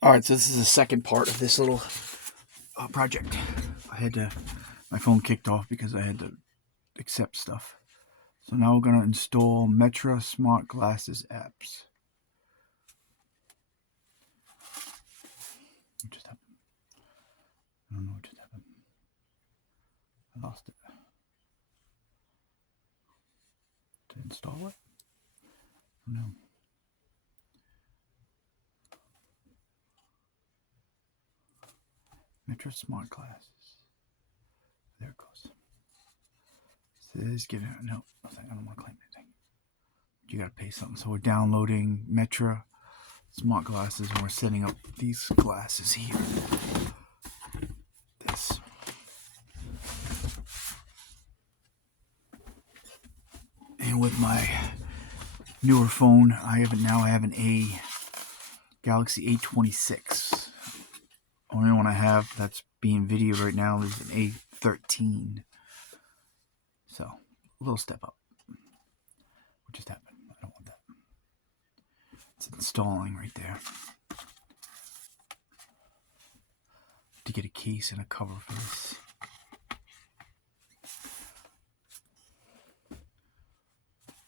All right, so this is the second part of this little project. My phone kicked off because I had to accept stuff. So now we're going to install Mentra smart glasses apps. What just happened? I don't know what just happened. I lost it. To install it? No. Mentra smart glasses. There it goes. Says get it. No, I don't want to claim anything. You got to pay something. So we're downloading Mentra smart glasses and we're setting up these glasses here. This. And with my newer phone, I have an Galaxy A26. Only one I have that's being videoed right now is an A13. So, a little step up. What just happened? I don't want that. It's installing right there. To get a case and a cover for this.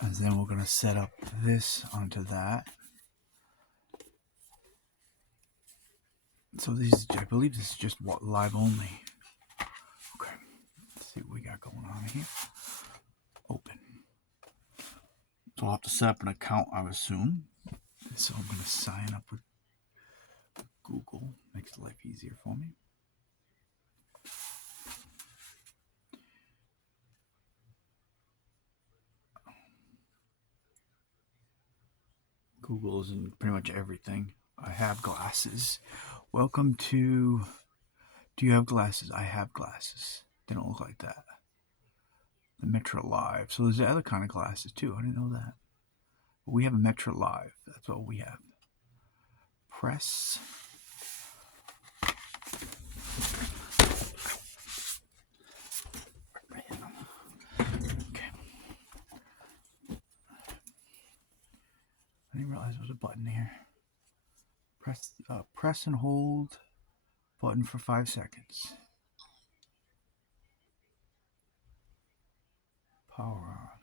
And then we're going to set up this onto that. So I believe this is just live only. Okay, let's see what we got going on here. Open. So I'll have to set up an account, I would assume. So I'm going to sign up with Google. Makes life easier for me. Google is in pretty much everything. I have glasses. Welcome to... Do you have glasses? I have glasses. They don't look like that. The Mentra Live. So there's the other kind of glasses too. I didn't know that. But we have a Mentra Live. That's what we have. Press. Okay. I didn't realize there was a button here. Press and hold button for 5 seconds. Power on.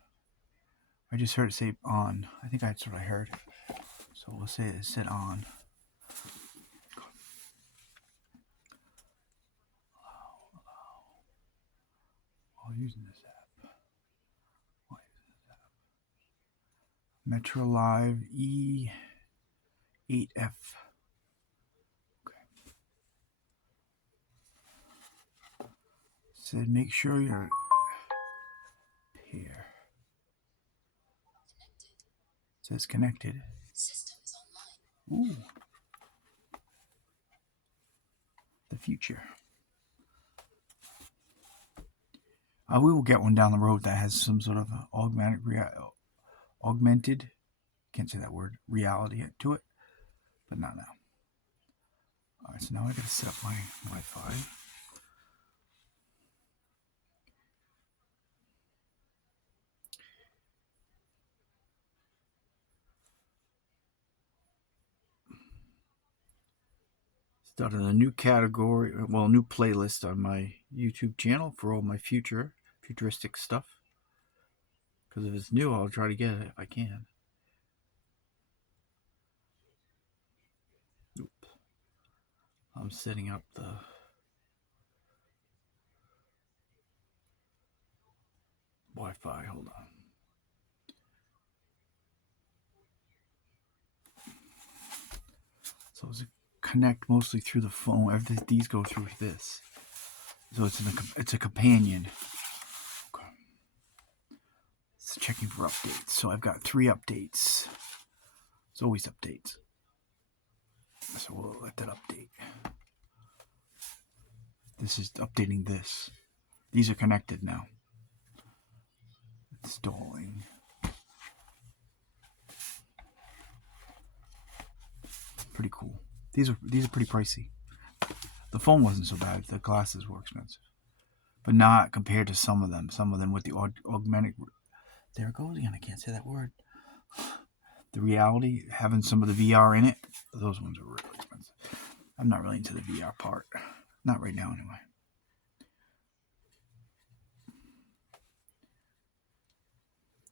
I just heard it say on. I think that's what I heard. So we'll say it said on. While using this app. Why is this app? Mentra Live E8F. Said make sure you're here. It says connected. System is online. Ooh. The future. We will get one down the road that has some sort of augmented, can't say that word, reality to it, but not now. Alright, so now I gotta set up my Wi-Fi. Started a new category, well, a new playlist on my YouTube channel for all my futuristic stuff. Because if it's new, I'll try to get it if I can. Oops. I'm setting up the Wi-Fi. Hold on. So it's connect mostly through the phone. These go through this. So it's a companion. Okay. It's checking for updates. So I've got 3 updates. It's always updates. So we'll let that update. This is updating this. These are connected now. Installing. Pretty cool. These are pretty pricey. The phone wasn't so bad. The glasses were expensive, but not compared to some of them. Some of them with the augmented. There it goes again. I can't say that word. The reality, having some of the VR in it. Those ones are really expensive. I'm not really into the VR part. Not right now, anyway.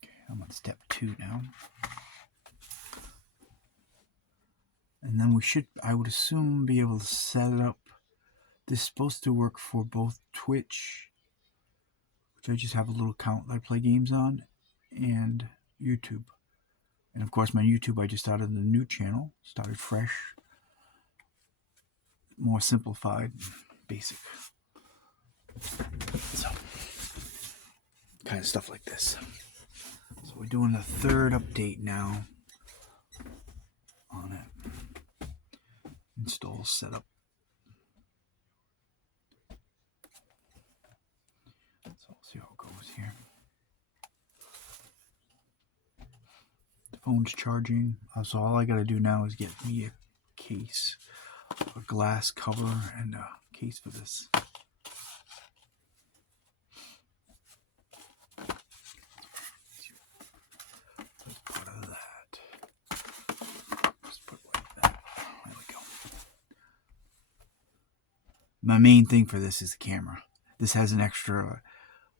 Okay, I'm on step 2 now. And then we should, I would assume, be able to set it up. This is supposed to work for both Twitch, which I just have a little account that I play games on, and YouTube. And of course, my YouTube, I just started a new channel, started fresh, more simplified, basic. So, kind of stuff like this. So we're doing the 3rd update now on it. Install setup. So we'll see how it goes here. The phone's charging. So all I got to do now is get me a case, a glass cover, and a case for this. Part of that. Just put it like that. There we go. My main thing for this is the camera. This has an extra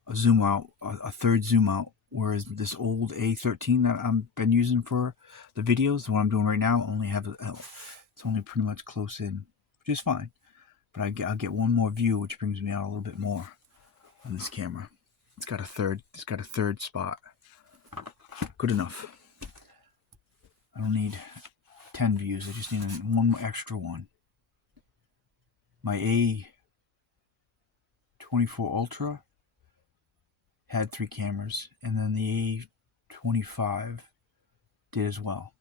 a zoom out, a 3rd zoom out, whereas this old A13 that I've been using for the videos, the one I'm doing right now, only have it's only pretty much close in, which is fine. But I'll get one more view, which brings me out a little bit more on this camera. It's got a third spot. Good enough. I don't need 10 views. I just need one more extra one. My A24 Ultra had 3 cameras, and then the A25 did as well.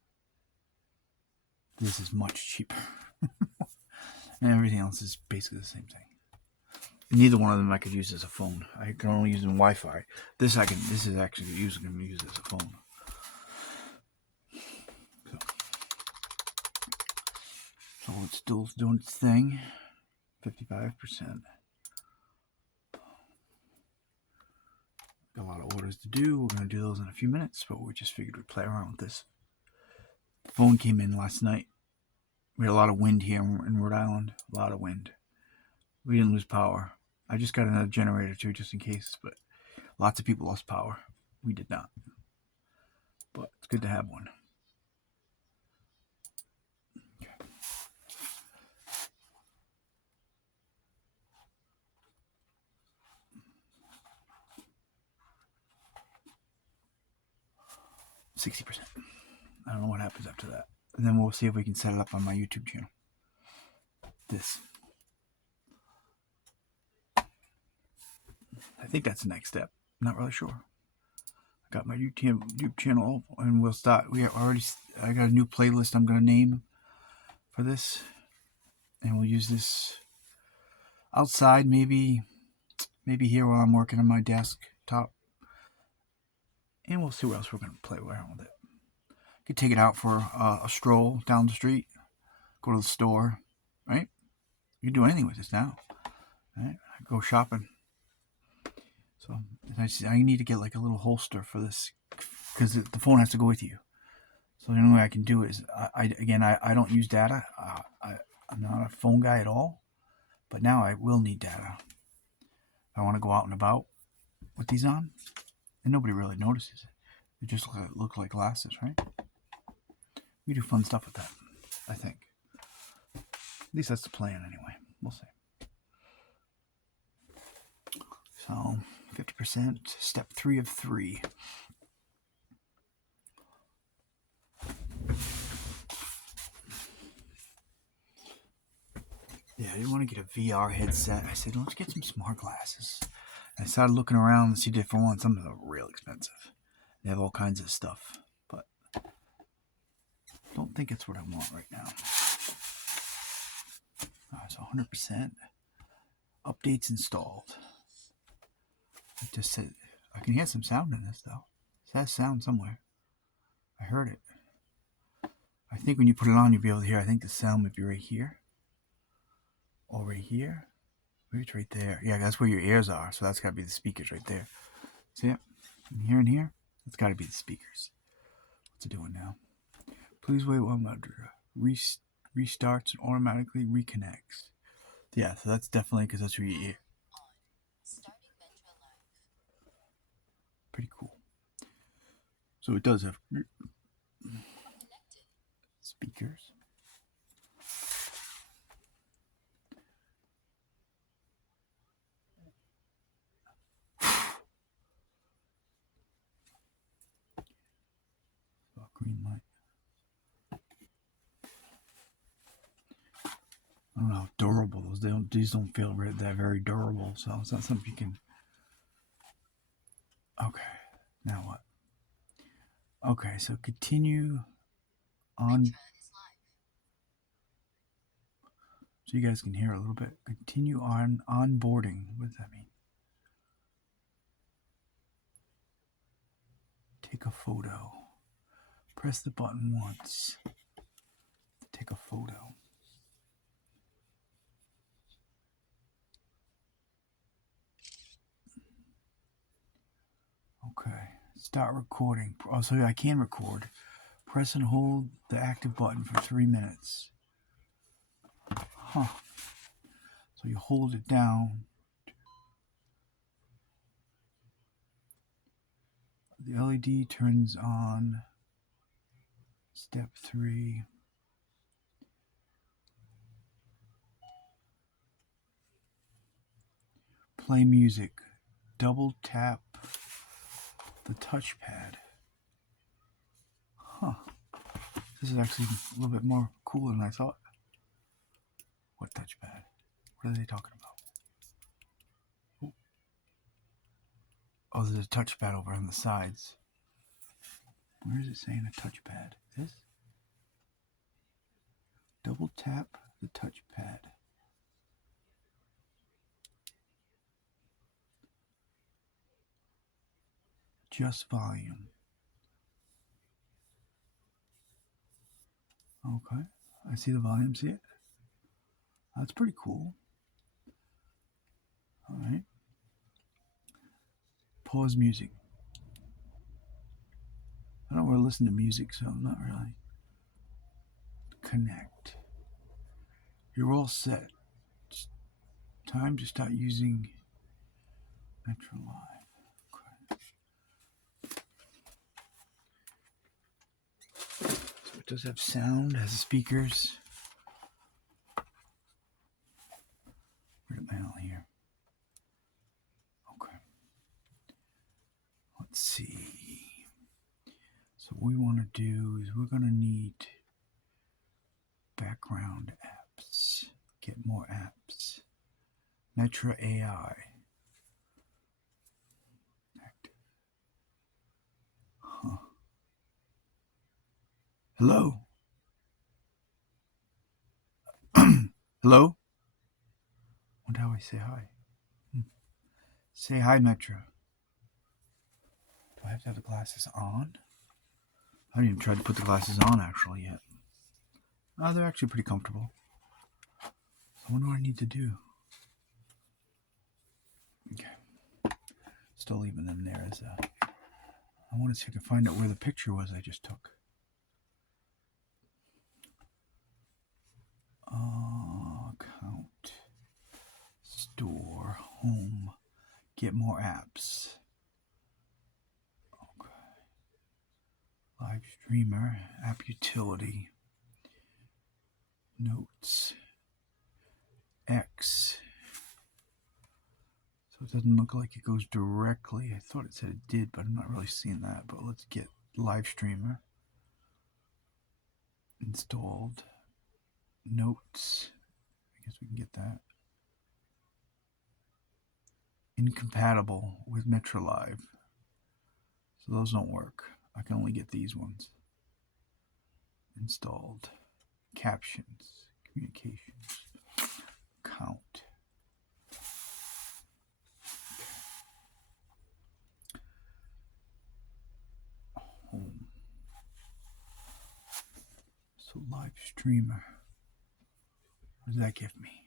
This is much cheaper. And everything else is basically the same thing. And neither one of them I could use as a phone. I can only use in Wi-Fi. This is actually going to be used as a phone. So it's still doing its thing. 55%. Got a lot of orders to do. We're going to do those in a few minutes, but we just figured we'd play around with this. The phone came in last night. We had a lot of wind here in Rhode Island. A lot of wind. We didn't lose power. I just got another generator too, just in case, but lots of people lost power. We did not. But it's good to have one. Okay. 60%. I don't know what happens after that. And then we'll see if we can set it up on my YouTube channel. This. I think that's the next step. Not really sure. I got my YouTube channel, and we'll start. I got a new playlist I'm going to name for this, and we'll use this outside, maybe here while I'm working on my desktop, and we'll see what else we're going to play around with it. Could take it out for a stroll down the street, go to the store, right? You can do anything with this now, right? Go shopping. So I need to get like a little holster for this, because the phone has to go with you. So the only way I can do it is, I don't use data. I'm not a phone guy at all, but now I will need data. I want to go out and about with these on, and nobody really notices it. They just look like glasses, right? We do fun stuff with that, I think. At least that's the plan anyway. We'll see. So 50%, step 3 of 3. Yeah, I didn't want to get a VR headset. I said, let's get some smart glasses. And I started looking around and see different ones. Some of them are real expensive. They have all kinds of stuff, but don't think it's what I want right now. So 100%. Updates installed. It just said, I can hear some sound in this though. It has sound somewhere. I heard it. I think when you put it on, you'll be able to hear. I think the sound might be right here. Or right here. Maybe it's right there. Yeah, that's where your ears are. So that's got to be the speakers right there. See it? Here and here. That's got to be the speakers. What's it doing now? Please wait 1 minute. restarts, and automatically reconnects. Yeah, so that's definitely because that's what you eat. Pretty cool. So it does have speakers. Oh, green light. I don't know how durable those. These don't feel that very durable. So it's not something you can. Okay, now what? Okay, so continue on. So you guys can hear a little bit. Continue on onboarding. What does that mean? Take a photo. Press the button once to take a photo. Okay, start recording. Oh, so I can record. Press and hold the active button for 3 minutes. Huh. So you hold it down. The LED turns on. Step 3. Play music. Double tap the touchpad. Huh. This is actually a little bit more cool than I thought. What touchpad? What are they talking about? Oh, there's a touchpad over on the sides. Where is it saying a touchpad? This? Double tap the touchpad. Adjust volume. Okay, I see the volume, see it? That's pretty cool. All right. Pause music. I don't really listen to music, so I'm not really. Connect. You're all set. It's time to start using Mentra Live. Okay. So it does have sound, has speakers. Where's the panel here? Okay. Let's see. So what we want to do is we're going to need background apps. Get more apps. Mentra AI. Active. Huh. Hello? Hello? Wonder how I say hi. Say hi, Mentra. Do I have to have the glasses on? I haven't even tried to put the glasses on actually yet. Oh, they're actually pretty comfortable. I wonder what I need to do. Okay. Still leaving them there as a... I want to see if I can find out where the picture was I just took. Account. Store. Home. Get more apps. Okay. Live streamer. App utility. Notes. X. So it doesn't look like it goes directly. I thought it said it did, but I'm not really seeing that. But let's get live streamer installed. Notes. I guess we can get that. Incompatible with Mentra Live. So those don't work. I can only get these ones. Installed. Captions. Communications. Count. Home. So live streamer. What does that give me?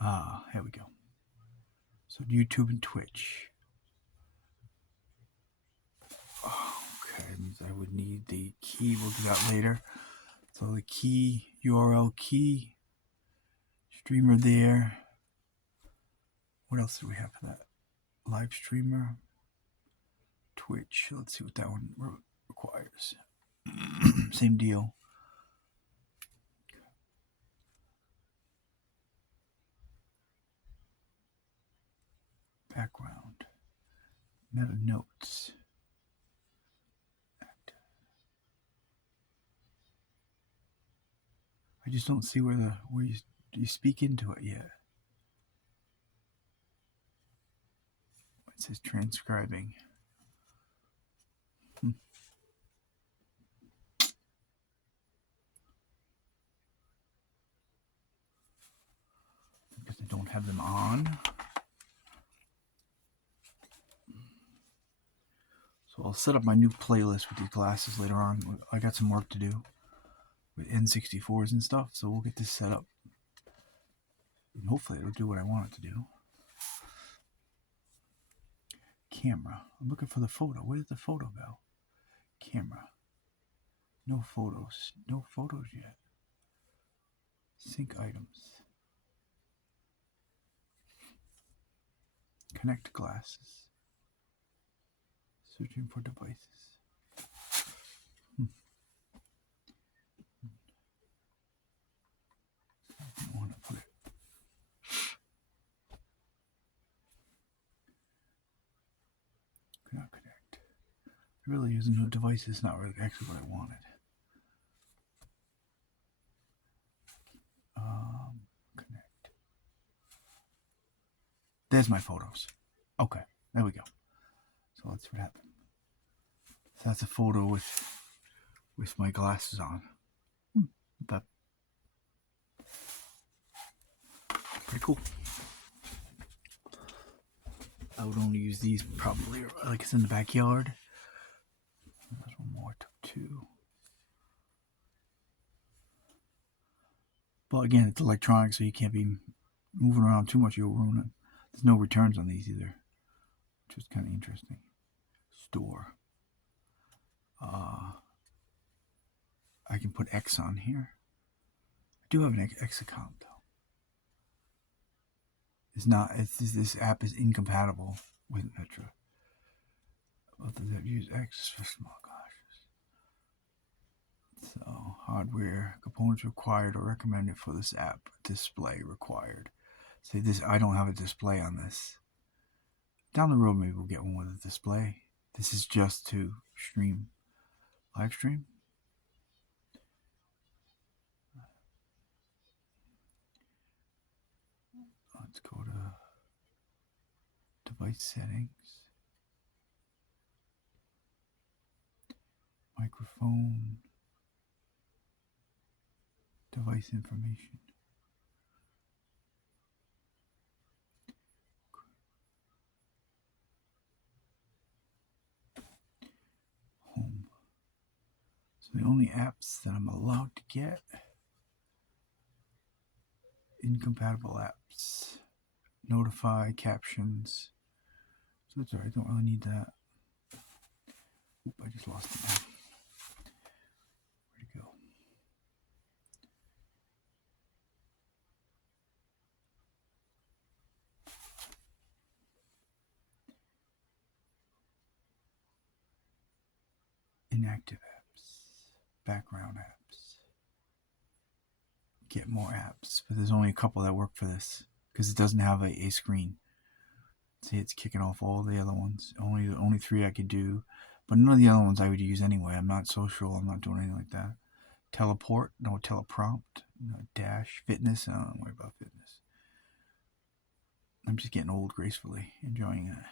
Ah, here we go. So YouTube and Twitch. Okay, I would need the key. We'll do that later. So the key, URL key, streamer there. What else do we have for that? Live streamer, Twitch. Let's see what that one requires. Same deal. Background, meta notes. I just don't see where you speak into it yet. It says transcribing. Because I don't have them on. So I'll set up my new playlist with these glasses later on. I got some work to do with N64s and stuff, so we'll get this set up. And hopefully it'll do what I want it to do. Camera. I'm looking for the photo. Where's the photo go? Camera. No photos. No photos yet. Sync items. Connect glasses. Searching for devices. I don't want to put it. Cannot connect. There really isn't no device. It's not really actually what I wanted. Connect. There's my photos. Okay, there we go. So that's what happened. So that's a photo with my glasses on. That pretty cool. I would only use these probably like it's in the backyard. There's one more, two. But again, it's electronic, so you can't be moving around too much. You'll ruin it. There's no returns on these either, which is kind of interesting. Store. I can put X on here. I do have an X account though. It's not. This app is incompatible with Mentra. But does it use X for small glasses? So hardware components required or recommended for this app. Display required. Say this. I don't have a display on this. Down the road, maybe we'll get one with a display. This is just to stream, live stream. Let's go to device settings, microphone, device information. Home. So the only apps that I'm allowed to get, incompatible apps, notify, captions. So it's alright, I don't really need that. Oop, I just lost it now. Where'd it go? Inactive apps, background apps. Get more apps, but there's only a couple that work for this because it doesn't have a screen. See, it's kicking off all the other ones. Only 3 I could do, but none of the other ones I would use anyway. I'm not social. I'm not doing anything like that. Teleport, no teleprompt, no dash, fitness. I don't worry about fitness. I'm just getting old gracefully, enjoying it.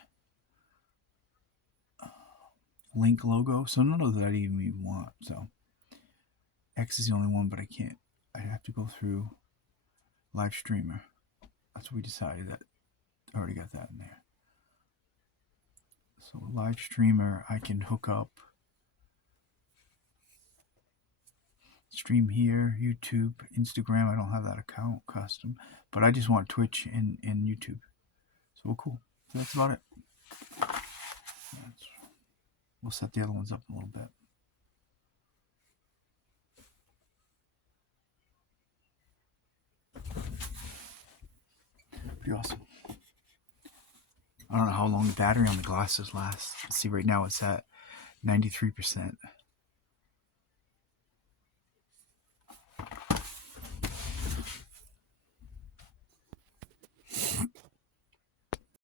Link logo, so none of that I even want. So X is the only one, but I can't. I have to go through live streamer. That's what we decided. That I already got that in there. So live streamer, I can hook up stream here, YouTube, Instagram. I don't have that account custom, but I just want Twitch and YouTube. So cool. So that's about it. We'll set the other ones up in a little bit. Pretty awesome. I don't know how long the battery on the glasses lasts. Let's see, right now it's at 93%.